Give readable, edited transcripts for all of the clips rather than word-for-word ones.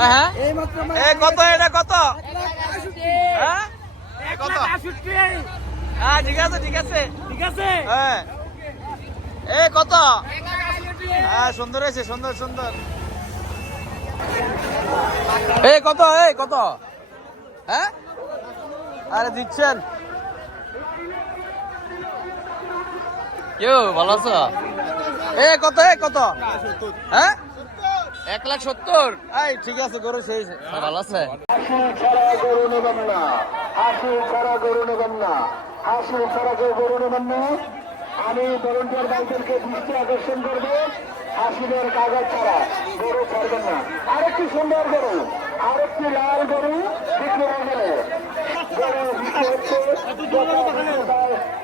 হ্যাঁ এই কত এটা কত হ্যাঁ কত হ্যাঁ ঠিক আছে ঠিক আছে ঠিক আছে হ্যাঁ এই কত হ্যাঁ সুন্দর হয়েছে সুন্দর সুন্দর এই কত হ্যাঁ আরে দিচ্ছেন কেউ ভালো আছো কত হ্যাঁ 1,70,000 এই ঠিক আছে গরু সেই ভালো আছে হাসি ছাড়া গরু নেবেন না হাসি ছাড়া গরু নেবেন না হাসি ছাড়া কেউ গরু নেবেন না আমি ভলেন্টিয়ার বাইকারকে দৃষ্টি আকর্ষণ করবো হাসিদের কাগজ ছাড়া গরু ছাড়বেন না আরেকটি সুন্দর গরু আরেকটি লাল গরু বিক্রি হয়ে গেল গরু বিক্রি হচ্ছে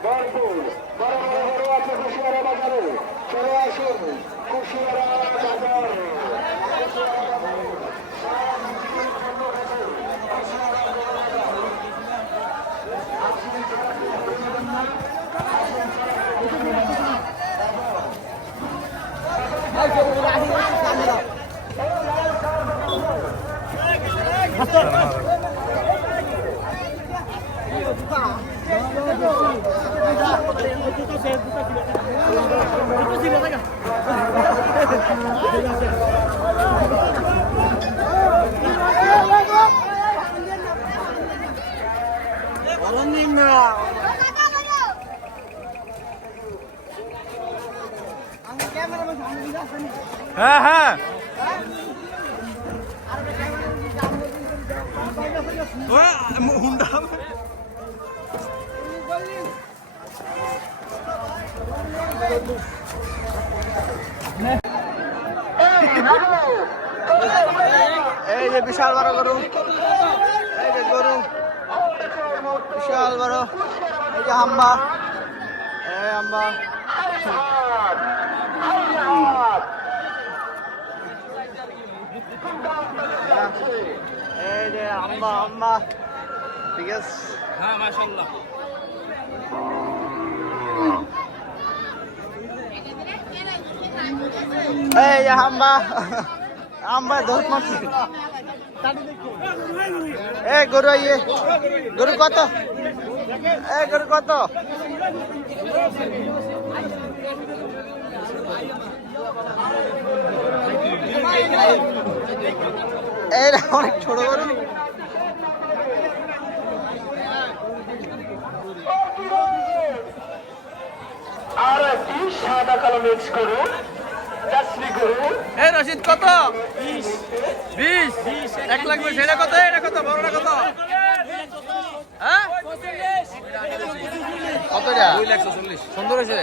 ভরপুর বড় বড় গরু আছে কুশিয়ারা বাজারে চলে আসুন কুশিয়ারা বাজার হ্যাঁ হ্যাঁ হুন্ডা এই যে বিশাল বড় গরু এই যে গরু বিশাল বড় এই যে হাম্বা হাম্বা এই যে হাম্বা ঠিক আছে হ্যাঁ মাশাআল্লাহ এই যে হাম্বা ধর মারছি এই গরু গরু কত গরু কত এই অনেক ছোট গরু আর একটি সাদা কালো মিক্স করু এই রশিদ কত 20 1,20,000 এটা কত বড়টা কত হ্যাঁ কত এটা 2,44,000 সুন্দর হয়েছে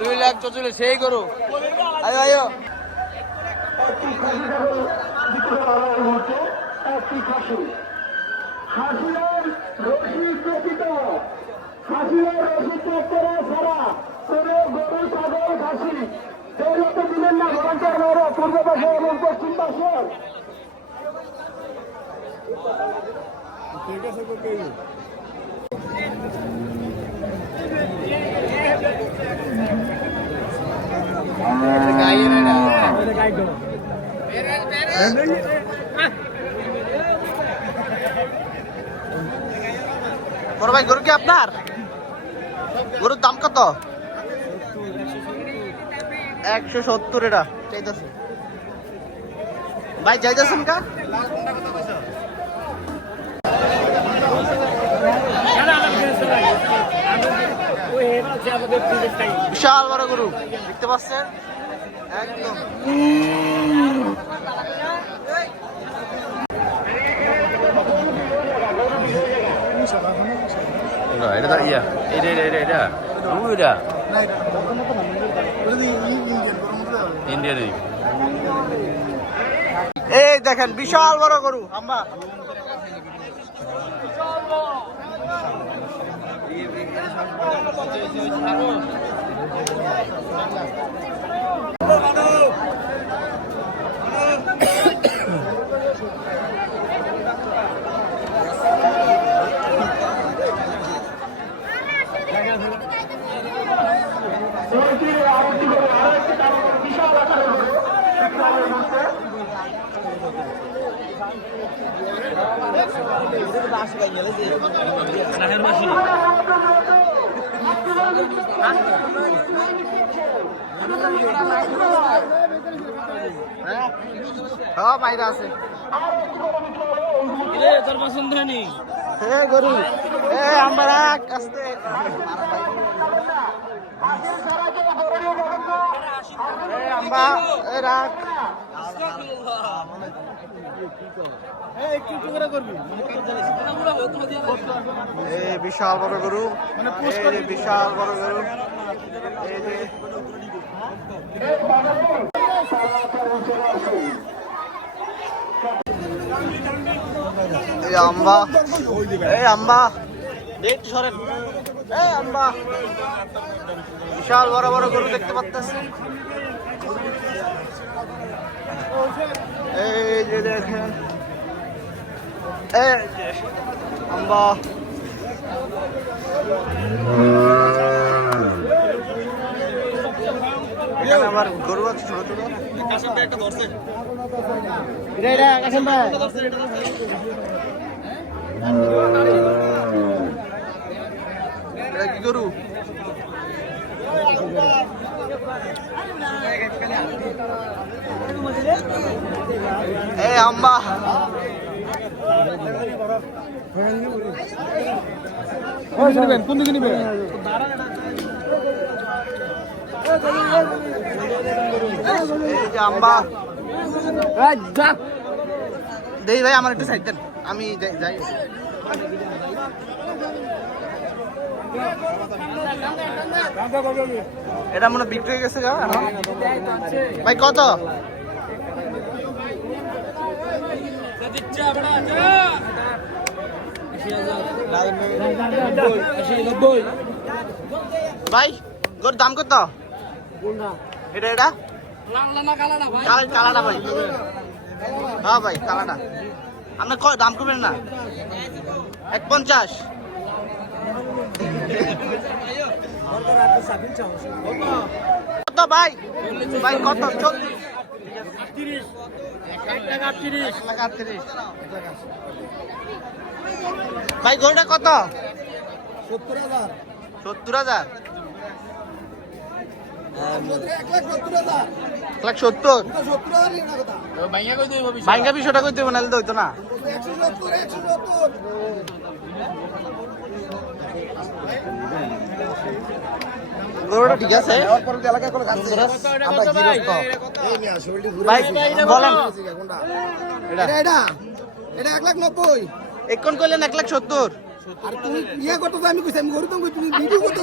2,44,000 সেই গরু আয়ো আয়ো দিলেন না ভলেন্টিয়ার মেয়েরা পূর্ব পাশে এবং পশ্চিম পাশে বড় ভাই গরু কি আপনার গরুর দাম কত 170 এটা চাইতেছে ভাই চাইতেছেন কা বিশাল বড় গরু দেখতে পাচ্ছেন একদম এটা ইয়া এটা ইন্ডিয়ান এই দেখেন বিশাল বড় গরু আমরা হ্যাঁ বাইরে আছে তোর পছন্দ হয়নি গরু আমরা কাছতে আম্বা রাখ বিশাল বড় গরু বিশাল বড় গরু আম্বা আম্বা সরেন আম্বা বিশাল বড় বড় গরু দেখতে পাচ্ছি এই যে দেখেন এই যে আম্বা এখানে আমার গরু আছে ছোট ছোট একটা ধরছে এটা কি গরু এই আম্বা কোন দিকে নিবেন এই যে আম্বা দেই ভাই আমার একটু সাইড দেন আমি যাই এটা মনে বিক্রি হয়ে গেছে ভাই কত ভাই গোর দাম কত এটা এটা কালাটা ভাই হ্যাঁ ভাই কালাটা আপনার দাম করবেন না 150 কত ভাই ভাই কত 40 ভাই গরুটা কত 70,000 ভাইঙ্গা 20 টাকা দেবো নাহলে তো হইতো না গরুটা ঠিক আছে ভাই বলেন এটা 1,90,000 এখন করলেন 1,70,000 আর তুমি ইয়ে করতে আমি কইছি আমি গরু তুমি ভিডিও করতে